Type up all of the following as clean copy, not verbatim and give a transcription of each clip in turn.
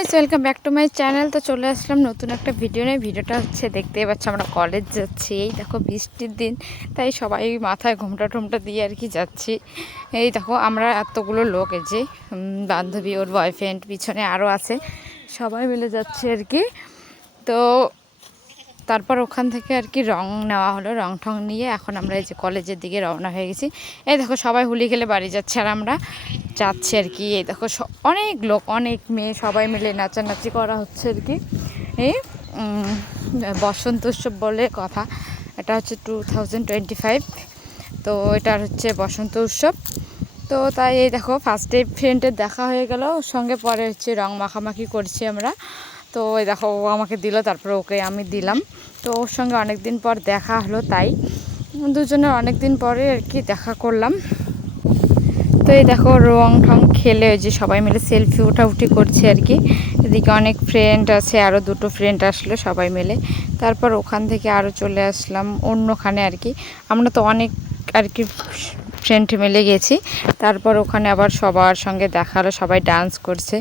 Guys, welcome back to my channel. তো চলে আসলাম নতুন একটা ভিডিও নিয়ে। ভিডিওটা হচ্ছে দেখতেই পাচ্ছি আমরা কলেজ যাচ্ছি। এই দেখো বৃষ্টির দিন, তাই সবাই মাথায় ঘোমটা টোমটা দিয়ে আর কি যাচ্ছি। এই দেখো আমরা এতগুলো লোক, এই যে বান্ধবী, ওর বয়ফ্রেন্ড, পিছনে আরও আছে, সবাই মিলে যাচ্ছে আর কি। তো তারপর ওখান থেকে আর কি রং নেওয়া হলো, রং ঠং নিয়ে এখন আমরা এই যে কলেজের দিকে রওনা হয়ে গেছি। এই দেখো সবাই হুলি খেলে বাড়ি যাচ্ছে আর আমরা যাচ্ছি আর কি। এই দেখো অনেক লোক, অনেক মেয়ে, সবাই মিলে নাচানাচি করা হচ্ছে আর কি। এই বসন্ত উৎসব বলে কথা, এটা হচ্ছে 2025। তো এটার হচ্ছে বসন্ত উৎসব। তো তাই এই দেখো ফার্স্টে ফ্রেন্ডের দেখা হয়ে গেল, ওর সঙ্গে পরে হচ্ছে রং মাখামাখি করছি আমরা। তো এই দেখো ও আমাকে দিল, তারপরে ওকে আমি দিলাম। তো ওর সঙ্গে অনেক দিন পর দেখা হলো, তাই দুজনের অনেক দিন পরে আর কি দেখা করলাম। তো এই দেখো রং ঠং খেলে ওই যে সবাই মিলে সেলফি উঠাউঠি করছে আর কি। এদিকে অনেক ফ্রেন্ড আছে, আরও দুটো ফ্রেন্ড আসলো সবাই মিলে। তারপর ওখান থেকে আরও চলে আসলাম অন্যখানে আর কি। আমরা তো অনেক আর কি ফ্রেন্ড মিলে গেছি। তারপর ওখানে আবার সবার সঙ্গে দেখা হলো, সবাই ডান্স করছে।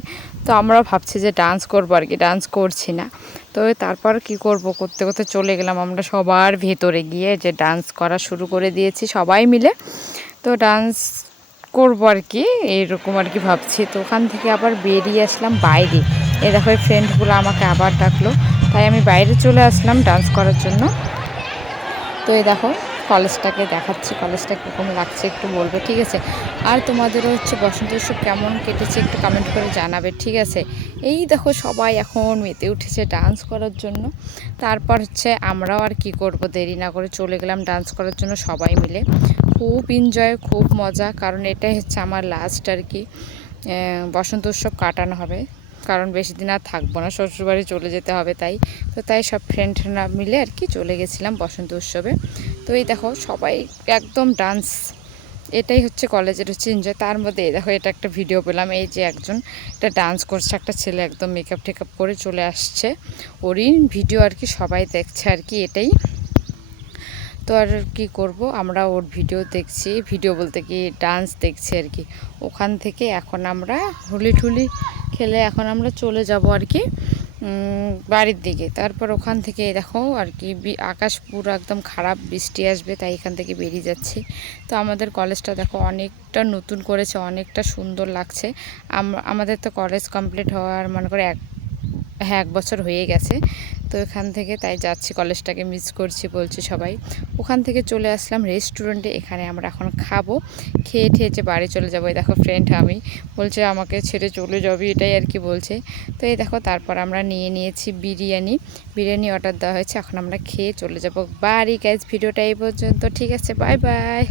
তো আমরাও ভাবছি যে ডান্স করবো আর কি, ডান্স করছি না। তো তারপর কি করব, করতে করতে চলে গেলাম আমরা সবার ভেতরে গিয়ে, যে ডান্স করা শুরু করে দিয়েছি সবাই মিলে। তো ডান্স করবো আর কি, এইরকম আর কি ভাবছি। তো ওখান থেকে আবার বেরিয়ে আসলাম বাইরে। এই দেখো এই ফ্রেন্ডগুলো আমাকে আবার ডাকলো, তাই আমি বাইরে চলে আসলাম ডান্স করার জন্য। তো এই দেখো কলেজটাকে দেখাচ্ছি, কলেজটা কীরকম লাগছে একটু বলবে, ঠিক আছে? আর তোমাদেরও হচ্ছে বসন্ত উৎসব কেমন কেটেছে একটু কমেন্ট করে জানাবে, ঠিক আছে? এই দেখো সবাই এখন মেতে উঠেছে ডান্স করার জন্য। তারপর হচ্ছে আমরাও আর কি করব, দেরি না করে চলে গেলাম ডান্স করার জন্য সবাই মিলে। খুব এনজয়, খুব মজা, কারণ এটাই হচ্ছে আমার লাস্ট আর কি বসন্ত উৎসব কাটানো হবে। কারণ বেশি দিন আর থাকবো না, শ্বশুরবাড়ি চলে যেতে হবে, তাই সব ফ্রেন্ডরা মিলে আর কি চলে গেছিলাম বসন্ত উৎসবে। তো এই দেখো সবাই একদম ডান্স, এটাই হচ্ছে কলেজের হচ্ছে এনজয়। তার মধ্যে এই দেখো এটা একটা ভিডিও পেলাম, এই যে একজন এটা ডান্স করছে, একটা ছেলে একদম মেকআপ টেকআপ করে চলে আসছে, ওরই ভিডিও আর কি সবাই দেখছে আর কি, এটাই। তো আর কি করব, আমরা ওর ভিডিও দেখছি, ভিডিও বলতে কি ডান্স দেখছি আর কি। ওখান থেকে এখন আমরা হুলি ঠুলি খেলে এখন আমরা চলে যাব আর কি বাড়ির দিকে। তারপর ওখান থেকে দেখো আর কি আকাশ পুরো একদম খারাপ, বৃষ্টি আসবে, তাই এখান থেকে বেরিয়ে যাচ্ছি। তো আমাদের কলেজটা দেখো অনেকটা নতুন করেছে, অনেকটা সুন্দর লাগছে। আমাদের তো কলেজ কমপ্লিট হওয়ার মনে করে 1 বছর হয়ে গেছে। তো এখান থেকে তাই যাচ্ছি, কলেজটাকে মিস করছি বলছি সবাই। ওখান থেকে চলে আসলাম রেস্টুরেন্টে, এখানে আমরা এখন খাবো, খেয়ে ঠেয়ে যে বাড়ি চলে যাবো। এই দেখো ফ্রেন্ড আমি বলছে আমাকে ছেড়ে চলে যাবি, এটাই আর কি বলছে। তো এই দেখো তারপর আমরা নিয়েছি বিরিয়ানি অর্ডার দেওয়া হয়েছে, এখন আমরা খেয়ে চলে যাবো বাড়ি। গাইজ ভিডিওটা এই পর্যন্ত, ঠিক আছে, বাই বাই।